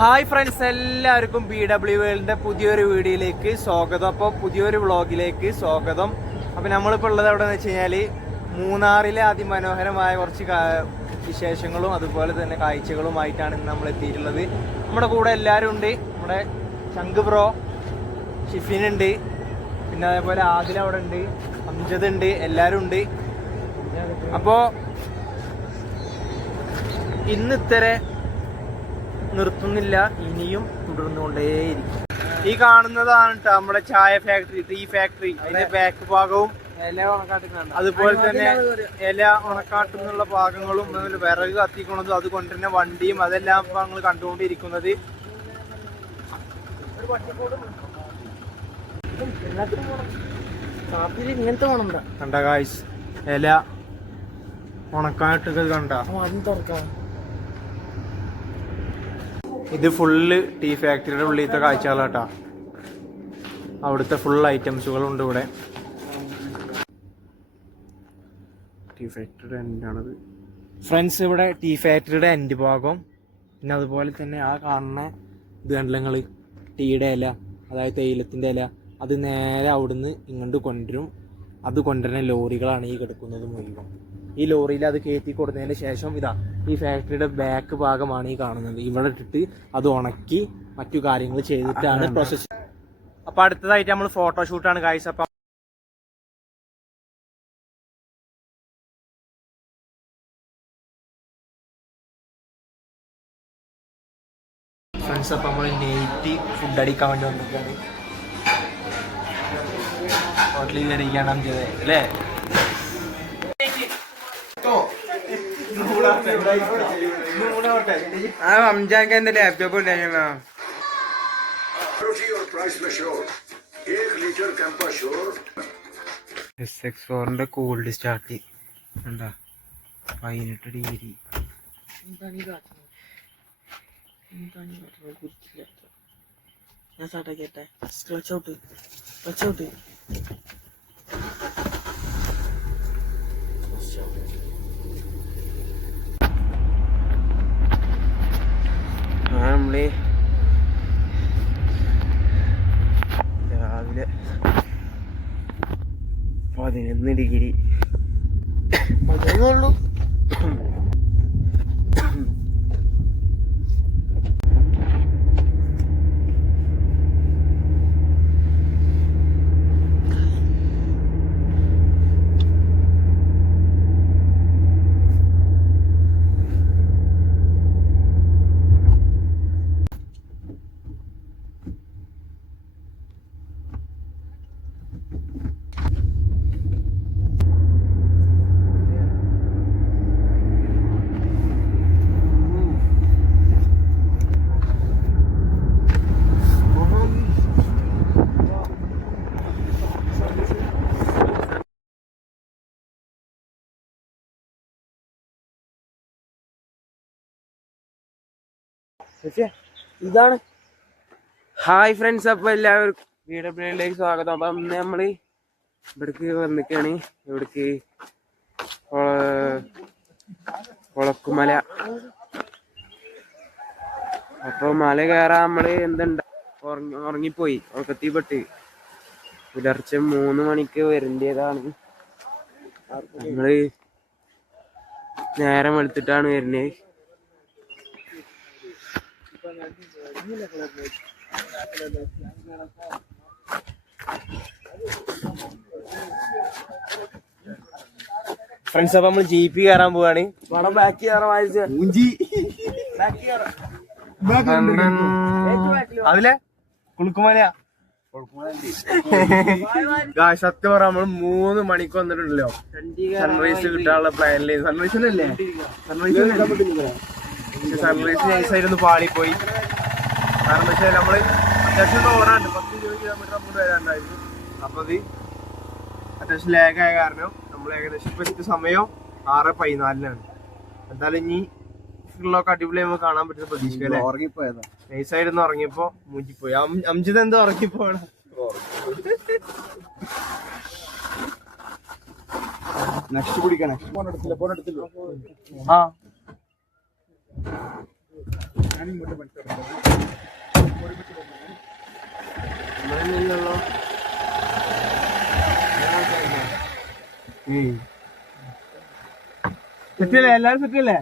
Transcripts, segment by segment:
Hi friends, എല്ലാവർക്കും BW വേൾഡിന്റെ പുതിയൊരു വീഡിയോയിലേക്ക് സ്വാഗതം. അപ്പോൾ പുതിയൊരു വ്ളോഗിലേക്ക് സ്വാഗതം. അപ്പോൾ നമ്മളിപ്പോൾ ഉള്ളത് എവിടെയെന്ന് വെച്ച് കഴിഞ്ഞാൽ മൂന്നാറിലെ അതിമനോഹരമായ കുറച്ച് വിശേഷങ്ങളും അതുപോലെ തന്നെ കാഴ്ചകളുമായിട്ടാണ് ഇന്ന് നമ്മൾ എത്തിയിട്ടുള്ളത്. നമ്മുടെ കൂടെ എല്ലാവരും ഉണ്ട്. നമ്മുടെ ചങ്ക് ബ്രോ, ഷിഫിനുണ്ട്, പിന്നെ അതേപോലെ ആദിൽ അവിടെ ഉണ്ട്, അംജദ് ഉണ്ട്, എല്ലാവരും ഉണ്ട്. അപ്പോൾ ഇന്ന് ഇത്ര നിർത്തുന്നില്ല, ഇനിയും തുടർന്നുകൊണ്ടേയിരിക്കും. ഈ കാണുന്നതാണ് നമ്മുടെ ചായ ഫാക്ടറി, ടീ ഫാക്ടറി. അതിന്റെ ബാക്ക് ഭാഗവും അതുപോലെ തന്നെ ഇല ഉണക്കാട്ടുന്നുള്ള ഭാഗങ്ങളും വിറക് കത്തിക്കുന്നതും അത് കൊണ്ടുവരുന്ന വണ്ടിയും അതെല്ലാം ഇപ്പൊ ഞങ്ങൾ കണ്ടുകൊണ്ടിരിക്കുന്നത്. കണ്ട ഗായ്സ്, ഇല ഉണക്കാട്ടൊക്കെ കണ്ട. ഇത് ഫുള്ള് ടീ ഫാക്ടറിയുടെ ഉള്ളിലത്തെ കാഴ്ചകളാട്ടാ. അവിടുത്തെ ഫുൾ ഐറ്റംസുകളുണ്ട് ഇവിടെ. ടീ ഫാക്ടറിയുടെ എൻഡാണത് ഫ്രണ്ട്സ്. ഇവിടെ ടീ ഫാക്ടറിയുടെ എൻഡ് ഭാഗം, പിന്നെ അതുപോലെ തന്നെ ആ കാണുന്ന ഇത് കണ്ടങ്ങൾ ടീയുടെ ഇല, അതായത് തേയിലത്തിൻ്റെ ഇല, അത് നേരെ അവിടുന്ന് ഇങ്ങോട്ട് കൊണ്ടുവരും. അത് കൊണ്ടുവരുന്ന ലോറികളാണ് ഈ കിടക്കുന്നത് മുഴുവൻ. ഈ ലോറിയിൽ അത് കയറ്റി കൊടുത്തതിന് ശേഷം ഇതാ ഈ ഫാക്ടറിയുടെ ബാക്ക് ഭാഗമാണ് ഈ കാണുന്നത്. ഇവിടെ ഇട്ടിട്ട് അത് ഉണക്കി മറ്റു കാര്യങ്ങൾ ചെയ്തിട്ടാണ് പ്രോസസ്. അപ്പൊ അടുത്തതായിട്ട് നമ്മൾ ഫോട്ടോഷൂട്ടാണ് ഗൈസ്. അപ്പം ഫ്രണ്ട്സ്, അപ്പം നമ്മൾ നൈറ്റ് ഫുഡ് അടിക്കാൻ വേണ്ടി വന്നിട്ടാണ് ഹോട്ടലിൽ കയറിയിരിക്കണം ചെയ്തത് അല്ലേ? റംജാൻ എന്റെ ലാപ്ടോപ്പ് ഉണ്ടായിരുന്നു. SX4 കൂൾഡ് സ്റ്റാർട്ട് ഉണ്ടാ 18 ഡിഗ്രി. ഞാൻ സ്റ്റാർട്ടാക്കിട്ടെ. Clutch out. നമ്മള് രാവിലെ 11 ഡിഗ്രി മതിയുള്ളൂ. ഇതാണ്. ഹായ് ഫ്രണ്ട്സ്, അപ്പൊ എല്ലാവർക്കും BW സ്വാഗതം. അപ്പൊ ഇന്ന് നമ്മള് ഇവിടേക്ക് വന്നിക്കാണ്. ഇവിടേക്ക് കൊളക്കുമല. അപ്പൊ മല കയറാൻ നമ്മള് എന്തുണ്ട ഉറങ്ങിപ്പോയി, ഉറക്കത്തിപ്പെട്ട്. പുലർച്ചെ 3 മണിക്ക് വരേണ്ടതാണ്. നമ്മള് നേരം വെളുത്തിട്ടാണ് വരുന്നത്. ഫ്രണ്ട്സ്, അപ്പൊ നമ്മൾ GP കയറാൻ പോവാണ്. അതിലെ കുളുക്കുമലയാ. സത്യം പറ, നമ്മൾ 3 മണിക്ക് വന്നിട്ടുണ്ടല്ലോ. സൺറൈസ് കിട്ടാനുള്ള പ്ലാനില്. സൺറൈസിനല്ലേ? സൺറൈസ് നൈസായിട്ടൊന്ന് പാളിപ്പോയി. കാരണം എന്താ വെച്ചാൽ നമ്മള് അത്യാവശ്യം ഓടാണ്ട് 10-20 കിലോമീറ്റർ അങ്ങോട്ട് വരാണ്ടായിരുന്നു. അപ്പൊ അത് അത്യാവശ്യം ലാഗായ കാരണം നമ്മൾ ഏകദേശം ഇപ്പൊ എത്തിയ സമയം 6:14 എന്തായാലും ഇനി ഫുള്ളൊക്കെ അടിപൊളി നമുക്ക് കാണാൻ പറ്റുന്ന പ്രതീക്ഷിക്കല്ലേ. ഉറങ്ങിപ്പോയതാ, നൈസായിട്ടൊന്ന് ഉറങ്ങിയപ്പോ മൂഞ്ചിപ്പോയി. അംജിത് എന്താ ഉറങ്ങിപ്പോയാണ്? നെക്സ്റ്റ് പിടിക്കണേ. ആ ഒന്നുമില്ലല്ലോ. സെറ്റല്ലേ? എല്ലാരും സെറ്റല്ലേ?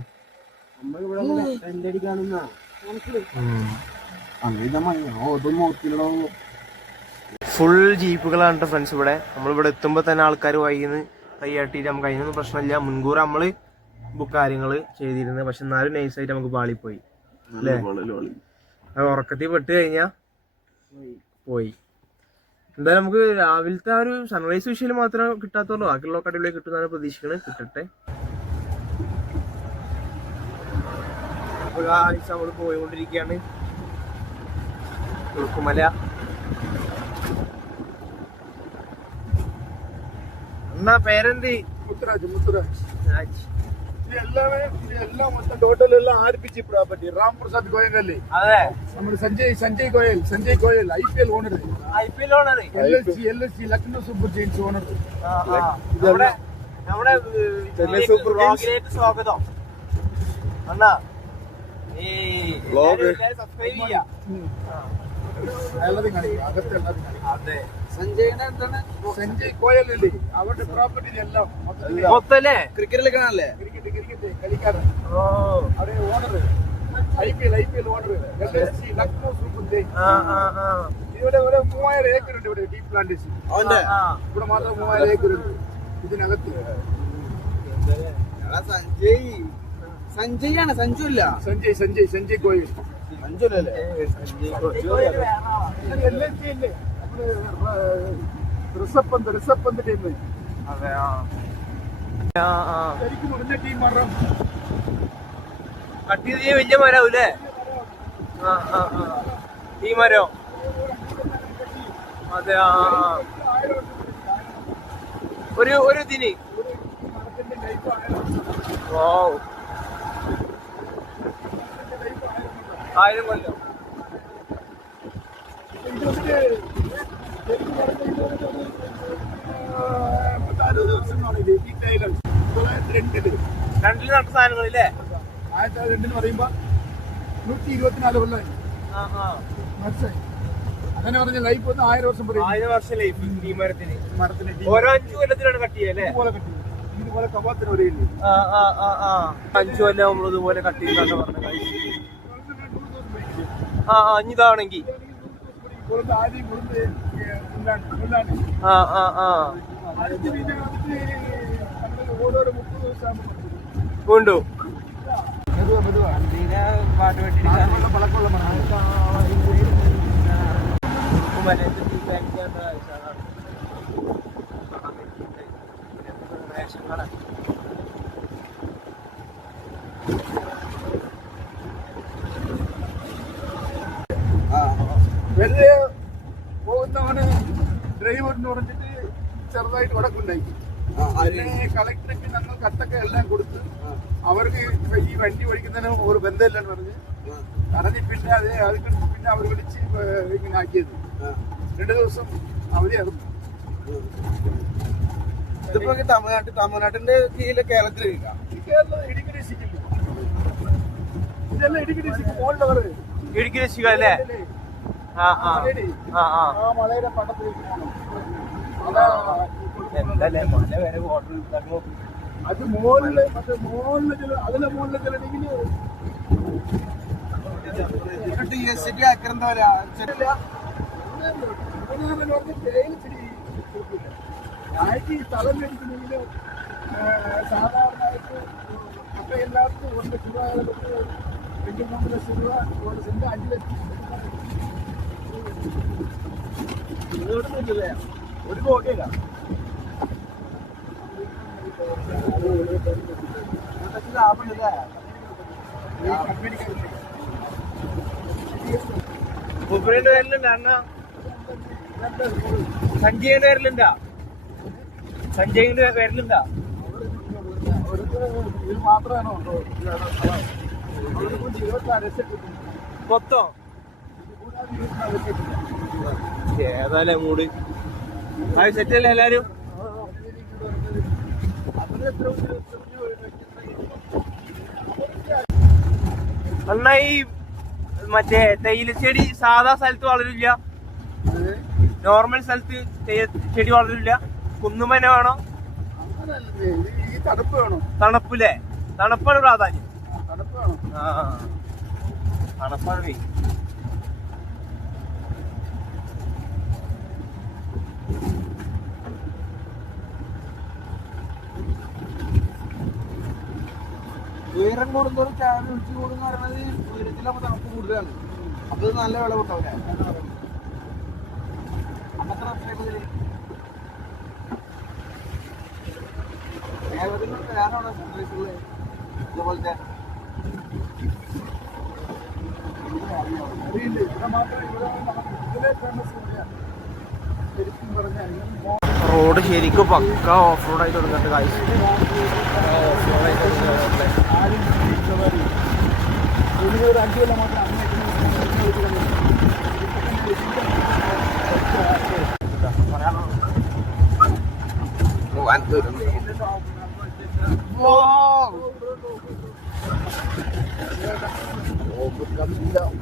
ഫുൾ ജീപ്പുകളാണ് ഫ്രണ്ട്സ് ഇവിടെ. നമ്മളിവിടെ എത്തുമ്പോൾ തന്നെ ആൾക്കാർ വൈകുന്നു കൈയാട്ടിയിട്ട് നമുക്ക് അതിനൊന്നും പ്രശ്നമില്ല. മുൻകൂർ നമ്മള് കാര്യങ്ങള് ചെയ്തിരുന്നത്. പക്ഷെ എന്നാലും നൈസായിട്ട് നമുക്ക് പാളിപ്പോയി അല്ലേ? ഉറക്കത്തിൽ പെട്ട് കഴിഞ്ഞാ പോയി. എന്തായാലും നമുക്ക് രാവിലത്തെ ആ ഒരു സൺറൈസ് വിഷയിൽ മാത്രമേ കിട്ടാത്തുള്ളൂ. ബാക്കിയുള്ള കടയിലേക്ക് കിട്ടുന്നതാണ് പ്രതീക്ഷിക്കുന്നത്. കിട്ടട്ടെ. നമ്മൾ പോയിക്കൊണ്ടിരിക്കുകയാണ്. തുളുക്കുമല. എന്നാ പേരെന്ത്? മുത്തുരാജ്. ടോട്ടൽ എല്ലാം ആർപിജി പ്രോപ്പർട്ടി. രാം പ്രസാദ് ഗോയങ്കല്ലേ? അതെ, നമ്മുടെ Sanjay Goyal IPL owner, LSG Lucknow super giants owner. നമ്മുടെ സ്വാഗതം അണ്ണാ. സബ്സ്ക്രൈബ് ചെയ്യാം. എല്ലാതും കാണിക്കും, അകത്ത് എല്ലാതും കാണിക്കും. അതെ, സഞ്ജയ് ഗോയൽ അല്ലേ അവരുടെ പ്രോപ്പർട്ടി എല്ലാം മൊത്തല്ലേ? ക്രിക്കറ്റിൽ കാണാനല്ലേ? ക്രിക്കറ്റ് കളിക്കാരൻ. അവിടെ owner IPL owner LSG Lucknow super giants. ഇവിടെ 3000 ഏക്കർ ഉണ്ട്. ഇവിടെ ടീ പ്ലാന്റേഷൻ ഇവിടെ മാത്രം 3000 ഏക്കർ ഉണ്ട് ഇതിനകത്ത്. സഞ്ജയ് ആണ്, സഞ്ജു അല്ല. സഞ്ജയ് ഗോയൽ. സഞ്ജുല്ലേ? LSG അല്ലേ ഋഷഭ് ടീം. അതെ. ശരിക്കും മുറിഞ്ഞ ടീം മരം കട്ട് ചെയ്ത് വലിയ മരാവൂലേ? ഈ മരം. അതെ. ഒരു ഇതിന്. ഓ, 1000 കൊല്ലം. രണ്ടിൽ നടന്ന സാധനങ്ങളില്ലേ? 1902 പറയുമ്പോ 124 കൊല്ലമായി മനസ്സിലായി. അങ്ങനെ പറഞ്ഞ ലൈഫ് ഒന്ന് 1000 വർഷം പറയും. 1000 വർഷം ലൈഫ് ഈ മരത്തിന്. മരത്തിന് ഓരോ 5 കൊല്ലത്തിലാണ് കട്ട് ചെയ്യല്ലേ? ഇതുപോലെ കട്ടി, ഇതുപോലെ കവാത്തിന് വരെയില്ലേ? 5 കൊല്ലം നമ്മൾ ഇതുപോലെ കട്ട് ചെയ്യുന്ന പറഞ്ഞ ഇതാണെങ്കിൽ ഓരോരോ 30 ദിവസം കൊണ്ടു പഴക്കമുള്ള വെറുതെ പോകുന്നവന് ഡ്രൈവറിന് പറഞ്ഞിട്ട് ചെറുതായിട്ട് വടക്കുണ്ടായി. കളക്ടർക്ക് ഞങ്ങൾ കത്തൊക്കെ എല്ലാം കൊടുത്ത് അവർക്ക് ഈ വണ്ടി ഓടിക്കുന്നതിന് ഒരു ബന്ധമില്ലെന്ന് പറഞ്ഞ് പിന്നെ അത് പിന്നെ അവർ വിളിച്ച് ഇങ്ങനെ ആക്കിയത്. 2 ദിവസം അവധിയായിരുന്നു. ഇതിപ്പോ തമിഴ്നാട്ടിന്റെ കീഴില് കേരളത്തിലില്ല. കേരളം ഇടുക്കി ഡിസ്ട്രിക്റ്റില്ല. ഇതെല്ലാം ഇടുക്കി ഡിസ്ട്രിക്ട് മുകളിലവർ ഇടുക്കി ഡിസ്ട്രിക്ട് അല്ലേ? ആ മലയുടെ പട്ടത്തിലേക്ക് പോകണം. അത് മുകളില് മറ്റേ മുകളില് അതിലെ മുകളിൽ ചിലണെങ്കിൽ സ്ഥലം മേടിക്കുന്നെങ്കിൽ സാധാരണയായിട്ട് മറ്റേ എല്ലാവർക്കും 1 ലക്ഷം രൂപ 2-3 ലക്ഷം രൂപ 1 സെന്റ് 5 ലക്ഷം 1 കോടിയല്ല. മുപ്പതിന്റെ പേരിലുണ്ട് അണ്ണ. സഞ്ജയിന്റെ പേരിലുണ്ടാ? സഞ്ജയിന്റെ പേരിലുണ്ടാ? ഇത് മാത്രമാണോ മൊത്തം? ഏതായാലേ മൂട് സെറ്റല്ലേ എല്ലാരും? നന്നായി. മറ്റേ തേയിലച്ചെടി സാധാ സ്ഥലത്ത് വളരില്ല. നോർമൽ സ്ഥലത്ത് ചെടി വളരില്ല, കുന്നുമന വേണോ? ഈ തണുപ്പ് വേണം. തണുപ്പില്ലേ? തണുപ്പാണ് പ്രാധാന്യം. തണുപ്പ് വേണം. തണുപ്പാണ് മെയിൻ. ഉയരം കൂടുന്നതോറും രുചി കൂടുന്ന പറയുന്നത് ഉയരത്തിലാകുമ്പോൾ തണുപ്പ് കൂടുതലാണ്. അപ്പൊ ഇത് നല്ല വിളവുണ്ടാവില്ലേ? അന്നത്ര അഭിപ്രായത്തില് വേറെ സൺറൈസുള്ളത് ഇതുപോലത്തെ അറിയില്ല. ഇവിടെ മാത്രം ഇതിലെ ഫേമസ് ശരിക്കും പറഞ്ഞാൽ റോഡ് ശരിക്കും പക്ക ഓഫ് റോഡ് ആയിട്ട് കൊടുക്കട്ടെ കാഴ്ച. ഒരു 5 കൊല്ലം മാത്രം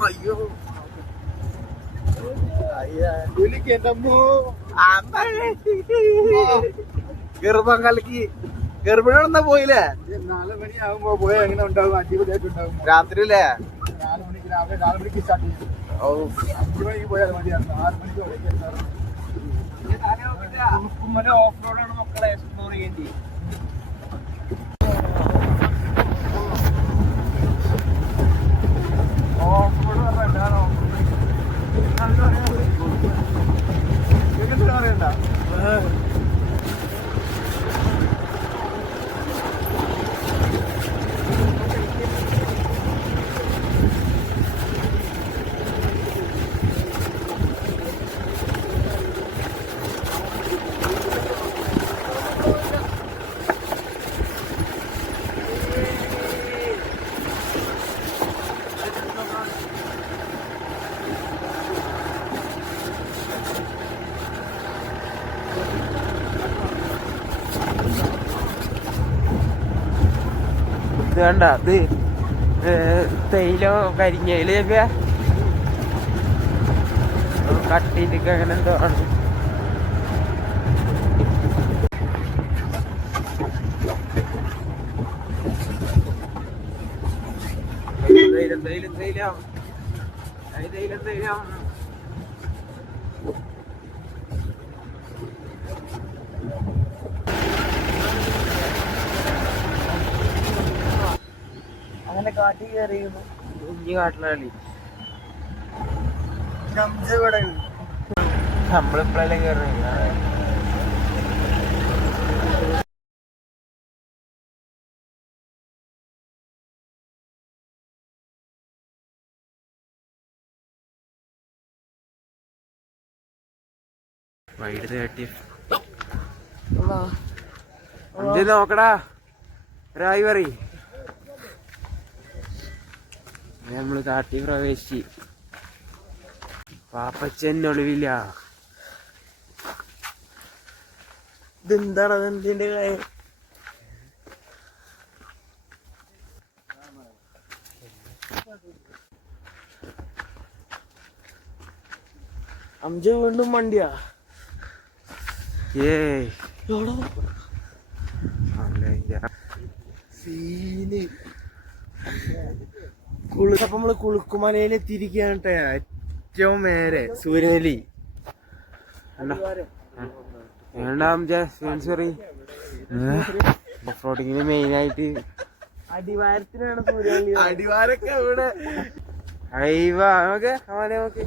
അയ്യോ ഗർഭം ഗർഭിണി പോയില്ലേ? 4 മണിയാകുമ്പോ പോയാൽ എങ്ങനെ ഉണ്ടാവും? അടിപൊളിയായിട്ട് ഉണ്ടാവും. രാത്രിയില്ലേ? 4 മണിക്ക് രാവിലെ 4 മണിക്ക് സ്റ്റാർട്ട് ചെയ്യും. 5 മണിക്ക് പോയാൽ മതിയാണ്. 6 മണിക്ക് ഓഫ് റോഡാണ് മക്കളെ എക്സ്പ്ലോർ ചെയ്യേണ്ടി. ഓഫ് റോഡ് പറഞ്ഞാൽ പറയണ്ട. ഇത് കണ്ട, ഇത് തേയില കരിഞ്ഞയില് കട്ടിട്ടൊക്കെ അങ്ങനെ എന്തോ ആണ്. അങ്ങനെ കാട്ടി കയറിയുന്നു. കുഞ്ഞു കാട്ടിലാണ് നമ്മളിപ്പോഴെല്ലാം കയറുന്നത്. വൈകിട്ട് കാട്ടി എന്ത് നോക്കടാ രായി പറ. നമ്മള് കാട്ടി പ്രവേശിച്ച് പാപ്പച്ചൻ ഒളിവില്ല. ഇതെന്താണ് അതെന്തിന്റെ കാര്യം? അഞ്ച് വീണ്ടും വണ്ടിയാ. അപ്പൊ നമ്മള് കുളുക്കുമലയിൽ എത്തിയിരിക്കുകയാണ് കേട്ടോ. ഏറ്റവും മേലെ സൂര്യനെല്ലി. ഓഫ് റോഡിങ്ങിന് മെയിൻ ആയിട്ട് അടിവാരത്തിനാണ് സൂര്യനെല്ലി. അടിവാരൊക്കെ ഇവിടെ നോക്കെ അവനെ നോക്ക്.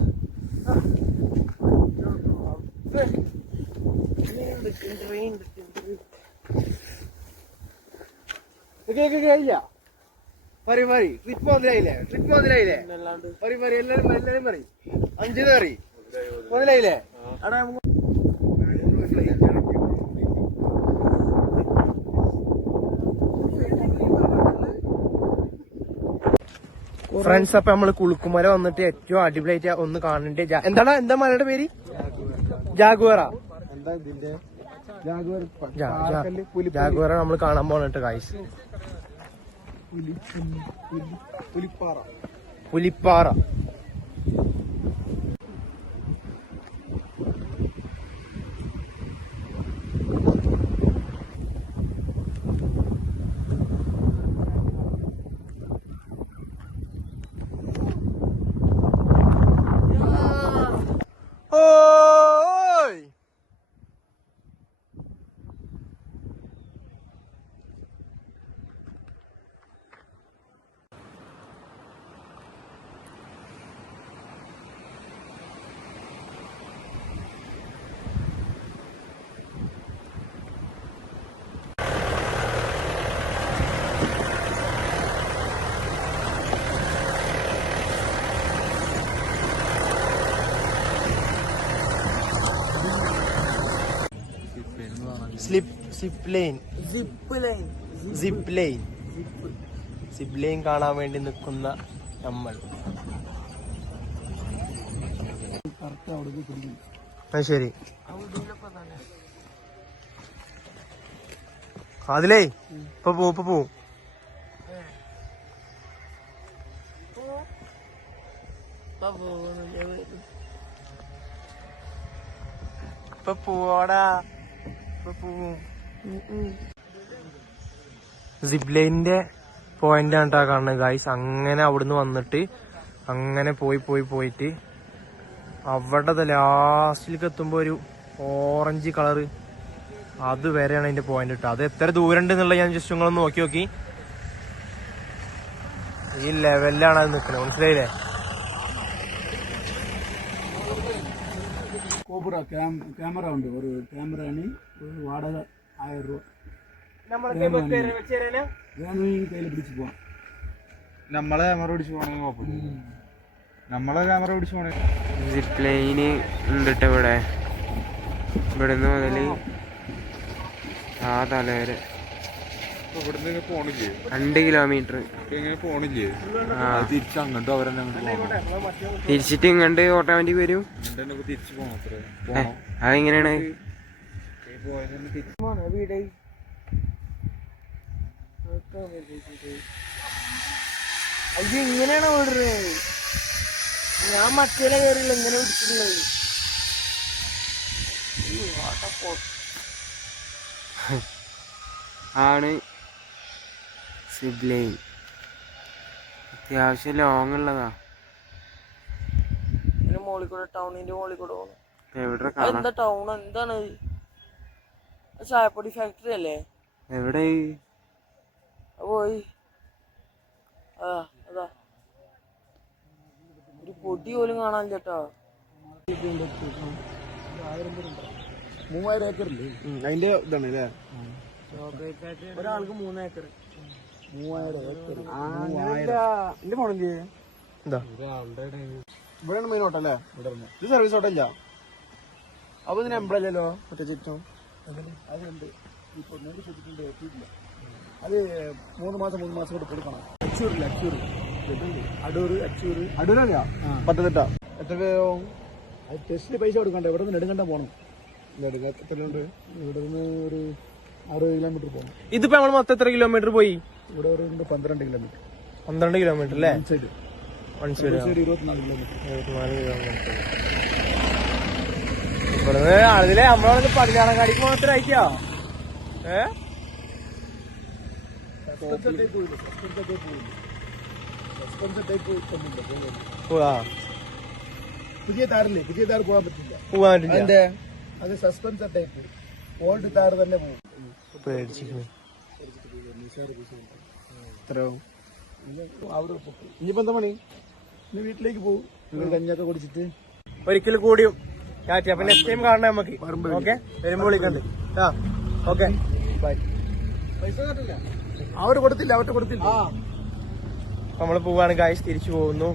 കഴിഞ്ഞ ട്രിപ്പ് മുതലായില്ലേ? എല്ലാരും പറയും 5 പറയും മുതലായില്ലേ? അവിടെ ഫ്രണ്ട്സ്, അപ്പൊ നമ്മള് കുളുക്കുമല വന്നിട്ട് ഏറ്റവും അടിപൊളിയായിട്ട് ഒന്ന് കാണണ്ടേ. എന്താ മലയുടെ പേര്? ജാഗുവറ. ജാഗുവറ നമ്മൾ കാണാൻ പോണിട്ട് ഗായ്സ്. പുലിപ്പാറ. സിപ്പ് ലൈൻ കാണാൻ വേണ്ടി നിൽക്കുന്ന നമ്മൾ. ശരി, അതിലേ ഇപ്പൊ പോവും. ഇപ്പൊ പോവാടാ, ഇപ്പൊ പോവും. സിപ്പ് ലൈനിന്റെ പോയിന്റ് ആണ് കേട്ടോ കാണുന്നത് ഗായ്സ്. അങ്ങനെ അവിടുന്ന് വന്നിട്ട് അങ്ങനെ പോയിട്ട് അവിടെ ലാസ്റ്റിലേക്ക് എത്തുമ്പോ ഒരു ഓറഞ്ച് കളറ് അത് വരെയാണ് അതിന്റെ പോയിന്റ് കേട്ടോ. അത് എത്ര ദൂരം ഉണ്ട് എന്നുള്ള ഞാൻ ജസ്റ്റ് നിങ്ങളൊന്ന് നോക്കി. ഈ ലെവലിലാണ് അത് നിൽക്കുന്നത്, മനസ്സിലായില്ലേ? കോബ്ര ക്യാമറ ഉണ്ട്. ഒരു ക്യാമറയാണ് വാടക 1000 രൂപ. വേണമെങ്കിൽ കയ്യിൽ പിടിച്ച് പോവാം. നമ്മളെ ക്യാമറ പിടിച്ച് പോകണമെങ്കിൽ കുഴപ്പമില്ല. നമ്മളെ ക്യാമറ പിടിച്ച് പോകണേ. സിപ്പ് ലൈന് ഉണ്ട് ട്ടോ ഇവിടെ. ഇവിടുന്ന് മുതല് ആ തല വരെ 2 കിലോമീറ്റർ. തിരിച്ചിട്ട് ഇങ്ങോട്ട് ഓട്ടോമാറ്റിക് വരും. അതെങ്ങനെയാണ്? അത് ഇങ്ങനെയാണ് ഓടുന്നത്. ഞാൻ മറ്റേ കയറില്ല, ഇങ്ങനെ പിടിച്ചിട്ടുള്ളത്. ആണ് സിപ്പ് ലൈൻ. അത്യാവശ്യം ലോങ് ഉള്ളതാ. ടൗണിന്റെ മോളിൽ കൂടെ പോകുന്നു. എവിടെ എന്താ ടൗൺ? എന്താണ് ചായപ്പൊടി ഫാക്ടറി അല്ലേ? എവിടെ പോയി അതാ ഒരു പൊടി പോലും കാണാനില്ല കേട്ടോ. 3000 ഏക്കറില്ലേ അതിന്റെ ഇതാണ് അല്ലേ? ഒരാൾക്ക് 3 ഏക്കർ. 3000 ഏക്കർ. എന്റെ ഫോണില്ലേ? എന്താ ഇവിടെയാണ് മെയിൻ ഹോട്ടൽ അല്ലേ? ഇത് സർവീസ് ഹോട്ടലില്ല. അപ്പൊ ഇതിന് എംപ്ലോയല്ലോ മറ്റേ ചുറ്റും അതുണ്ട്. ഇപ്പൊ എത്തിയിട്ടില്ല. അത് 3 മാസം കൊണ്ട് കൊടുക്കണം. അടൂരല്ല പത്തനംതിട്ട. എത്ര രൂപയാവും? അത് ടെസ്റ്റിന് പൈസ കൊടുക്കണ്ടേ? ഇവിടെ നിന്ന് നെടുങ്കണ്ട പോകണം. നെടുങ്കണ്ട് ഇവിടെ നിന്ന് ഒരു 60 കിലോമീറ്റർ പോകണം. ഇതിപ്പോ നമ്മൾ മൊത്തം എത്ര കിലോമീറ്റർ പോയി? ഇവിടെ ഒരു 12 കിലോമീറ്റർ. 12 കിലോമീറ്റർ അല്ലേ? One side 24 kilometre. ഇവിടുന്ന് അതിലെ നമ്മളവിടെ പതിനാറങ്ങാടിക്ക് മാത്രം അയക്കോ? പുതിയ താറില്ലേ? പുതിയ താർ പോകാൻ പറ്റില്ല. അത് സസ്പെൻസർ ടൈപ്പ്. ഓൾഡ് താർ തന്നെ പോകും. ഇനിയിപ്പോ എന്താ പണി? ഇനി വീട്ടിലേക്ക് പോകും. കഞ്ഞൊക്കെ കുടിച്ചിട്ട് ഒരിക്കൽ കൂടിയും അപ്പൊ നെക്സ്റ്റ് ടൈം കാണണം നമുക്ക്. ഓക്കെ, വരുമ്പോ വിളിക്കണ്ട്. Okay, bye. പൈസ കാട്ടില്ല. അവര് കൊടുത്തില്ല. നമ്മള് പോവാണ് ഗായ്സ്, തിരിച്ചു പോകുന്നു.